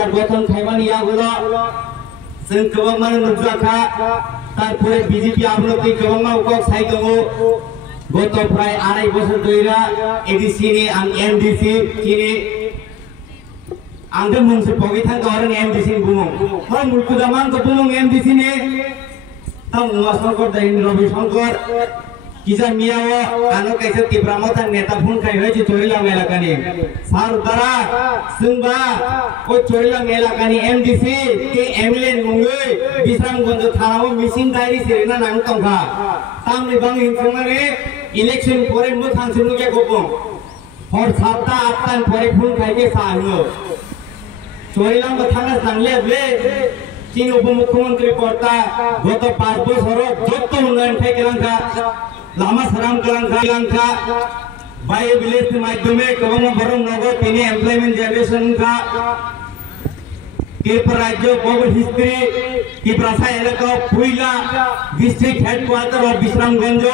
सरकार गठन खायमानि यागुलो जों गोबां माने नुजाखा तारपरे बीजेपी आबलति गोबां मावक साइ दङ गत प्राय 2.5 बोसोर धइरा एडीसी नि आं एमडीसी चिनि आंगो मुंसे पगिथां गहरन एमडीसी बुमुं हर मुलकुदामान को बुमुं एमडीसी ने तम उमाशंकर दैनि रवि शंकर किजा मियाओ आनो कैसे तिब्रामथा नेता फुन खाइ होय चोरिला मेलाकानि सार दारा जोंबा ओ चोरिला मेलाकानि एमडीसी के एमएलए मुंगै बिस्रामगंज थानाव मिसिं दायरि सिरिना नां तंखा तामनि बां हिंसंनानै इलेक्शन परे मो थांसुनुगे गबं हर 7टा 8टा परे फुन खाइके साङो चोरिला थाना सांले बे चीन उपमुख्यमंत्री कर्ता गत 5 बोसोर जत्त उन्नयन खाइकेलांखा लामा साराम कलांखा बाय विलेज माध्यमे गोबां बर नगर तिनि एमप्लॉयमेंट जनरेशन का त्रिपुरा राज्य गव हिस्ट्री त्रिपुरा एलाका पुइला डिस्ट्रिक्ट हेडक्वार्टर ऑफ विश्रामगंज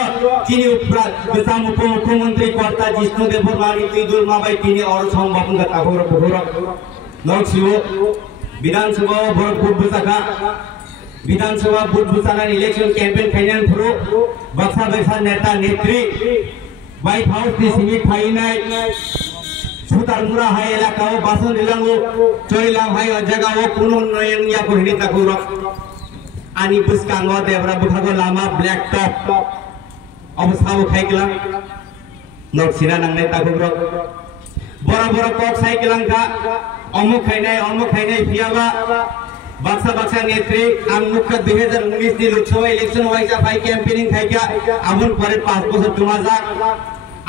चीनी उपमुख्यमंत्री कर्ता जिष्णुदेव बर्मानी तिदुल माबाई तिनि और संभावना का खबर नरसिंह विधानसभा भरतपुर बुसाखा विधानसभा बुध बुसाना इलेक्शन कैंपेन फाइनल थ्रू बक्सा नेता नेत्री व्हाइट हाउस की सीमित फाइनाइ सुतारमुरा हाई इलाका बासन दिलांगो चोइलाम हाई जगह कुनो नयन या को हिनी ताकुर आनी बुसकांगो देवरा बुखागो लामा ब्लैक टॉप अबसाव खाइकला नरसिना नांने ताकुर बड़ा कक साइकेलांखा अमुक खाइनाय फियाबा बक्सा नेत्री आं मुख्य 2019 नि लोकसभा इलेक्शन वाइजा फाइ कैंपेनिंग खाइका आबन परे 5 बोसोर दुमाजा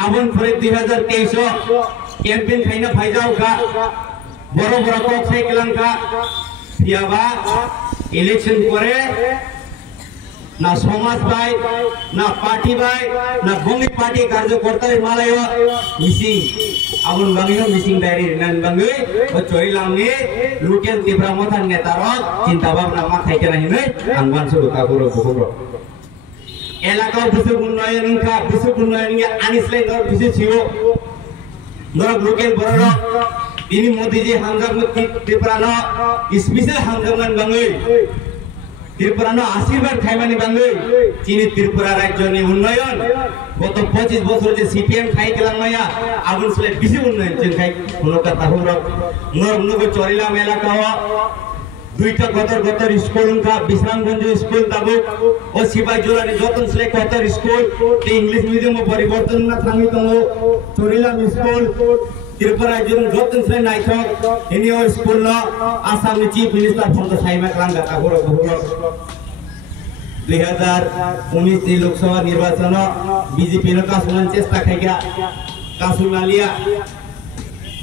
आबन परे 2023 कैंपेन खाइना फाइजाउका बड़ा कक साइकेलांखा फियाबा इलेक्शन परे ना समाज बाय ना पार्टी बाय ना बंगी पार्टी कार्यकर्ता मालाय मिसिं आबन बांगिनो मिसिं डायरी नन बांगै ओ चोइलामनि लुकेल तिब्रामथा नेतार चिंता भावना मा खाइके नाहिनै आं मानसु कागुरो बुहुरो एलाका बुसु उन्नयन आनिसले नर बिसे छियो नर लुकेल बरर दिनि मोदी जी हामजाम त्रिपुरा न स्पेशल हामजामन बांगै त्रिपुरा न आशीर्वाद खाइमानि बांगै चीनी त्रिपुरा राज्यनि उन्नयन गत 25 बोसोर जे सीपीएम खाइ केलांमाया आबुन सले बिसे उन्नयन जों खाइ हुनका ताहुर नरनुगो चोरिला मेलाका दुईटा गतर स्कूल का विश्रामगंज स्कूल ताबु ओ सिपाही जोलानि जतन सले गतर स्कूल ते इंग्लिश मीडियम परिवर्तन ना थांगि दङो चोरिला स्कूल त्रिपुरा राज्यनि जतन सले नायथक एनिओ स्कूल न आसामनि चीफ मिनिस्टर फन्द साइमा क्लांगा ताहुर 2019 नि लोकसभा निर्वाचन बीजेपी न कासुमान चेष्टा खाइगा कासुमालिया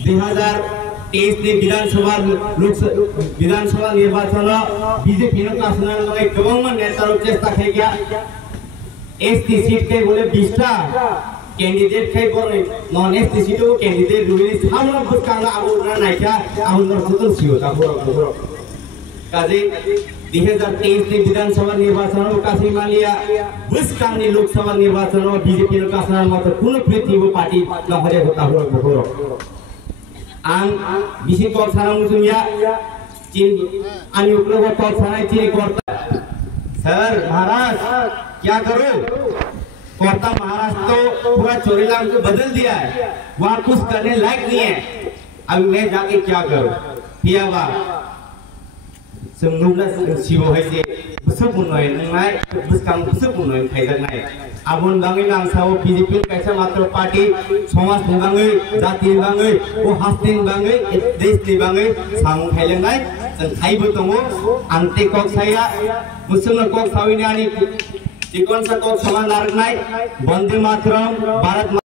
2023 नि विधानसभा निर्वाचन बीजेपी न कासुमान लगे गोबां नेता चेष्टा खाइगा एसटी सीट के बोले 20 टा कैंडिडेट खाइ बरनै नन एसटी सीट को कैंडिडेट रुइनि सामना बुसकांगा आबुना नायका आबुना सुतन सियो ताहुर काजे 2023 नि विधानसभा निर्वाचन कासी मालिया बुसकांगनि लोकसभा निर्वाचन बीजेपी न कासुमान मत कुन पृथ्वी पार्टी नहरे होता हो आं बिसि कल सानामुसुमिया चीन आनि उपलब्ध कल सानाय चीन करता सर महाराज क्या करूं करता महाराज तो पूरा चोरीलाम को बदल दिया है वहां कुछ करने लायक नहीं है अब मैं जाके क्या करूं पियाबा जोंनुना सिबो है जे बुसु बुनय नंनाय बुसकां बुसु बुनय खायजानाय आबुन बाङै नांसाव बीजेपी कैसा मात्र पार्टी समाज बाङै जाति बाङै ओ हास्तिन बाङै देशनि बाङै सामु खायलांनाय जों खायबो दङ आंते कक साया मुसुनो कक साविनानि जिकन सा कक समान नारनाय वंदे मातरम भारत